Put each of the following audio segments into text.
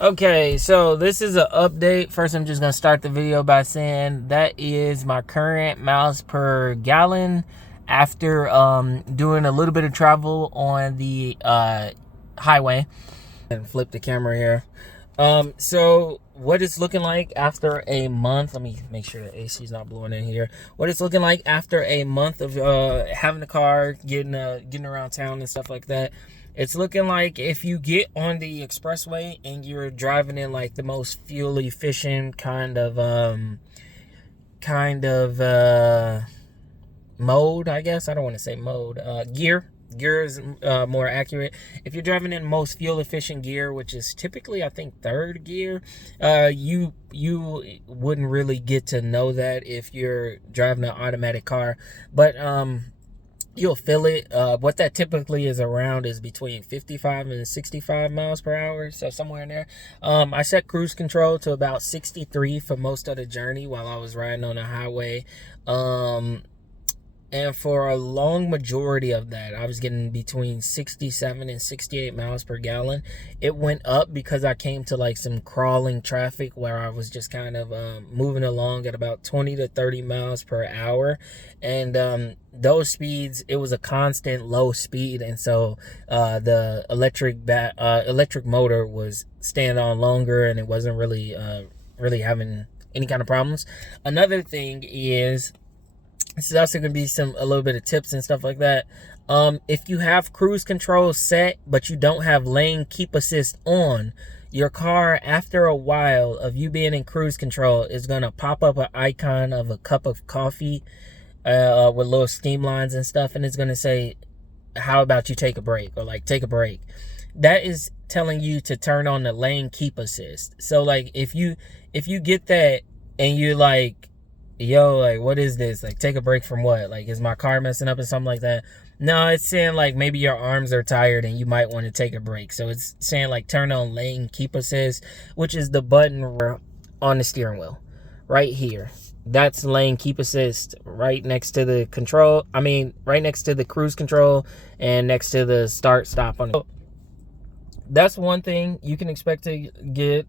Okay, so this is an update. First, I'm just gonna start the video by saying that is my current miles per gallon after doing a little bit of travel on the highway. And flip the camera here. So what it's looking like after a month. Let me make sure the AC is not blowing in here. What it's looking like after a month of having the car, getting around town and stuff like that. It's looking like if you get on the expressway and you're driving in like the most fuel efficient kind of mode, I guess. I don't want to say mode. Gear is more accurate. If you're driving in most fuel efficient gear, which is typically I think third gear, you wouldn't really get to know that if you're driving an automatic car, but you'll feel it. What that typically is around is between 55 and 65 miles per hour, so somewhere in there. I set cruise control to about 63 for most of the journey while I was riding on the highway. And for a long majority of that, I was getting between 67 and 68 miles per gallon. It went up because I came to like some crawling traffic where I was just kind of moving along at about 20 to 30 miles per hour. And those speeds, it was a constant low speed. And so the electric motor was staying on longer, and it wasn't really having any kind of problems. Another thing is, this is also going to be a little bit of tips and stuff like that. If you have cruise control set, but you don't have lane keep assist on, your car, after a while of you being in cruise control, is going to pop up an icon of a cup of coffee with little steam lines and stuff. And it's going to say, how about you take a break, or like take a break. That is telling you to turn on the lane keep assist. So like if you get that and you're like, yo, like, what is this? Like, take a break from what? Like, is my car messing up or something like that? No, it's saying like maybe your arms are tired and you might want to take a break. So it's saying like turn on lane keep assist, which is the button on the steering wheel right here. That's lane keep assist right next to the control. I mean, right next to the cruise control and next to the start stop on it. That's one thing you can expect to get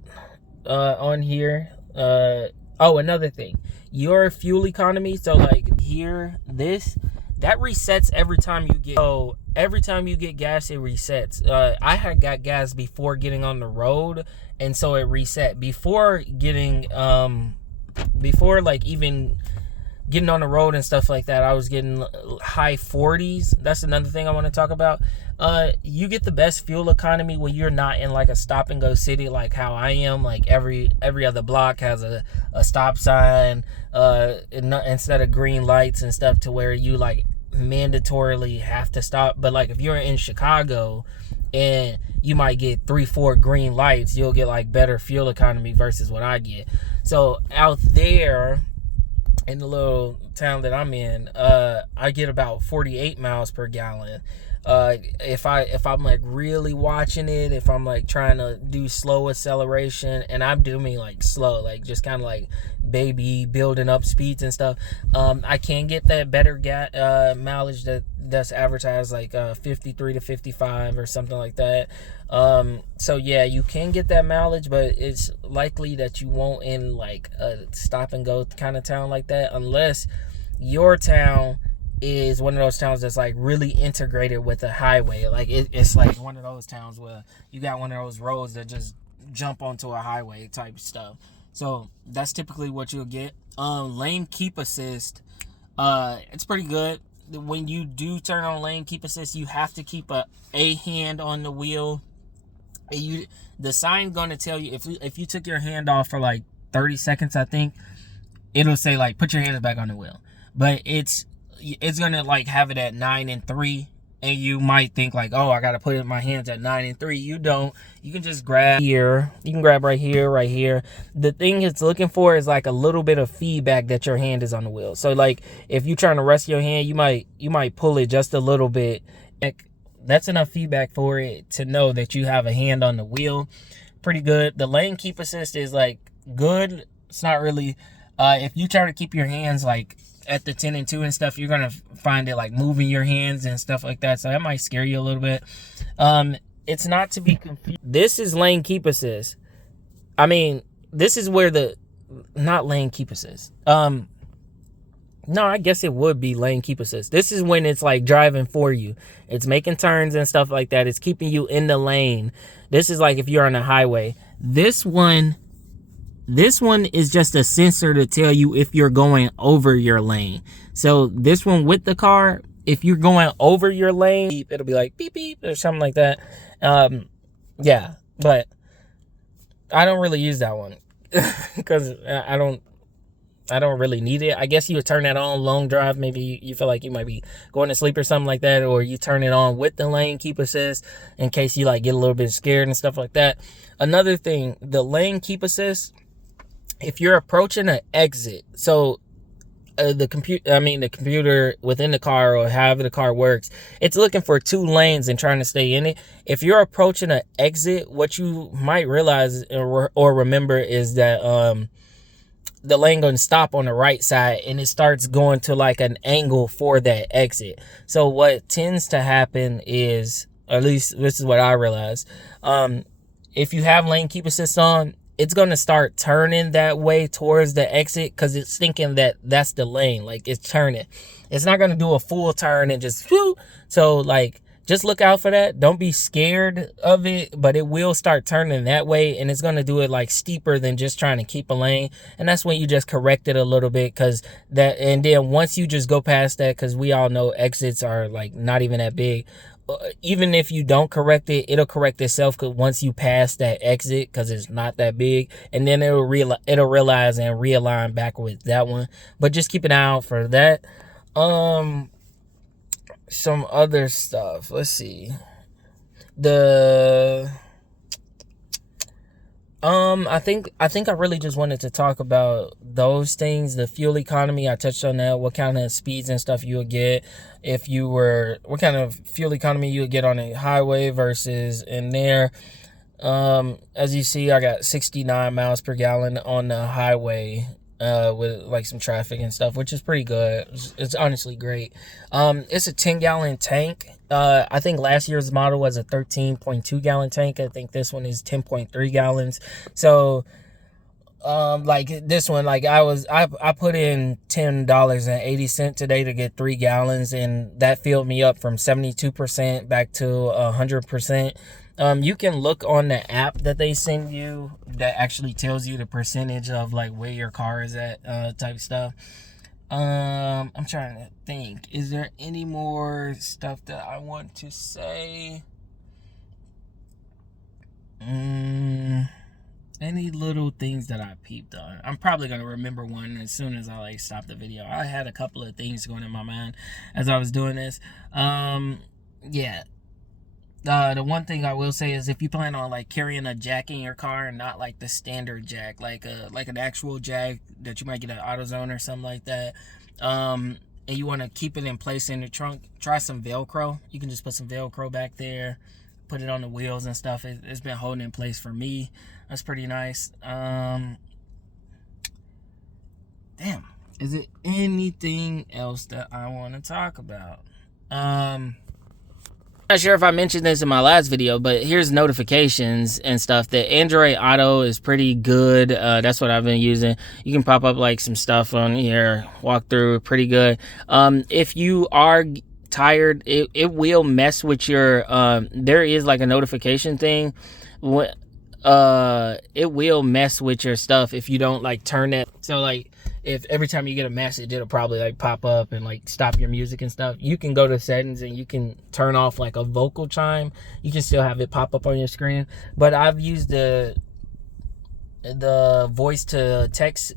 on here. Oh, another thing, your fuel economy. So like here, that resets every time you get. So every time you get gas, it resets. I had got gas before getting on the road, and so it reset before getting before like even getting on the road and stuff like that. I was getting high 40s. That's another thing I want to talk about. You get the best fuel economy when you're not in like a stop and go city like how I am. Like every other block has a stop sign instead of green lights and stuff, to where you like mandatorily have to stop. But like if you're in Chicago and you might get 3-4 green lights, you'll get like better fuel economy versus what I get. So out there in the little town that I'm in, I get about 48 miles per gallon. If I'm like really watching it, if I'm like trying to do slow acceleration, and I do mean like slow, like just kind of like baby building up speeds and stuff, I can get that better mileage that's advertised, like 53 to 55 or something like that. So yeah, you can get that mileage, but it's likely that you won't in like a stop and go kind of town like that, unless your town is one of those towns that's like really integrated with a highway. Like it's like one of those towns where you got one of those roads that just jump onto a highway type stuff. So that's typically what you'll get. Lane keep assist, it's pretty good. When you do turn on lane keep assist, you have to keep a hand on the wheel. The sign gonna tell you, if you took your hand off for like 30 seconds, I think it'll say like put your hands back on the wheel. But it's gonna like have it at 9 and 3, and you might think like, oh, I gotta put my hands at 9 and 3. You don't. You can just grab here. You can grab right here. The thing it's looking for is like a little bit of feedback that your hand is on the wheel. So like if you're trying to rest your hand, you might pull it just a little bit. That's enough feedback for it to know that you have a hand on the wheel. Pretty good. The lane keep assist is like good. It's not really, if you try to keep your hands like at the 10 and 2 and stuff, you're gonna find it like moving your hands and stuff like that, so that might scare you a little bit. It's not to be confused. This is lane keep assist. I mean, this is where not lane keep assist. No, I guess it would be lane keep assist. This is when it's like driving for you. It's making turns and stuff like that. It's keeping you in the lane. This is like if you're on the highway. This one is just a sensor to tell you if you're going over your lane. So this one with the car, if you're going over your lane, it'll be like beep beep or something like that. Yeah, but I don't really use that one because I don't really need it. I guess you would turn that on long drive. Maybe you feel like you might be going to sleep or something like that, or you turn it on with the lane keep assist in case you like get a little bit scared and stuff like that. Another thing, the lane keep assist, if you're approaching an exit, so the computer within the car or however the car works, it's looking for 2 lanes and trying to stay in it. If you're approaching an exit, what you might realize or remember is that the lane going to stop on the right side and it starts going to like an angle for that exit. So what tends to happen is, or at least this is what I realized, if you have lane keep assist on, it's going to start turning that way towards the exit because it's thinking that that's the lane. Like, it's turning. It's not going to do a full turn and just whoo. So like, just look out for that. Don't be scared of it, but it will start turning that way, and it's going to do it like steeper than just trying to keep a lane. And that's when you just correct it a little bit, because that, and then once you just go past that, because we all know exits are like not even that big. Even if you don't correct it, it'll correct itself once you pass that exit, because it's not that big, and then it'll realize and realign back with that one. But just keep an eye out for that. Some other stuff. Let's see. I think I really just wanted to talk about those things. The fuel economy, I touched on that. What kind of speeds and stuff you would get if you were, what kind of fuel economy you would get on a highway versus in there. As you see, I got 69 miles per gallon on the highway with like some traffic and stuff, which is pretty good. It's honestly great. It's a 10-gallon tank. I think last year's model was a 13.2 gallon tank. I think this one is 10.3 gallons. So like this one, like I put in $10.80 today to get 3 gallons, and that filled me up from 72% back to 100%. You can look on the app that they send you that actually tells you the percentage of like where your car is at, type stuff. I'm trying to think. Is there any more stuff that I want to say? Any little things that I peeped on? I'm probably gonna remember one as soon as I like stop the video. I had a couple of things going in my mind as I was doing this. Yeah. The one thing I will say is, if you plan on like carrying a jack in your car and not like the standard jack, like an actual jack that you might get at AutoZone or something like that, and you want to keep it in place in the trunk, try some Velcro. You can just put some Velcro back there, put it on the wheels and stuff. It's been holding in place for me. That's pretty nice. Damn, is it anything else that I want to talk about? Not sure if I mentioned this in my last video, but here's notifications and stuff. The Android Auto is pretty good. That's what I've been using. You can pop up like some stuff on here, walk through, pretty good. If you are tired, it will mess with your, there is like a notification thing. It will mess with your stuff if you don't like turn that. So like, if every time you get a message, it'll probably like pop up and like stop your music and stuff. You can go to settings and you can turn off like a vocal chime. You can still have it pop up on your screen. But I've used the voice to text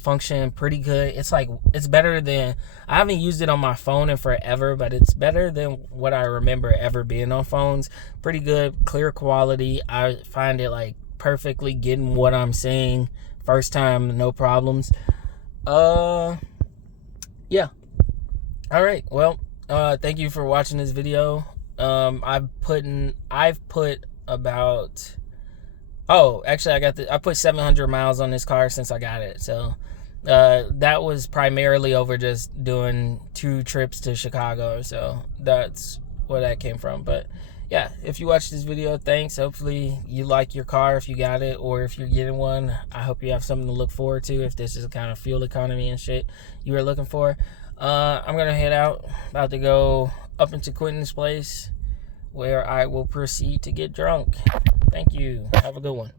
function pretty good. It's like, it's better than, I haven't used it on my phone in forever, but it's better than what I remember ever being on phones. Pretty good, clear quality. I find it like perfectly getting what I'm saying first time, no problems. Yeah. All right. Well, thank you for watching this video. I've put about, oh, actually I put 700 miles on this car since I got it. So, that was primarily over just doing 2 trips to Chicago. So that's where that came from. But yeah, if you watched this video, thanks. Hopefully you like your car if you got it, or if you're getting one, I hope you have something to look forward to if this is the kind of fuel economy and shit you were looking for. I'm gonna head out, about to go up into Quentin's place where I will proceed to get drunk. Thank you. Have a good one.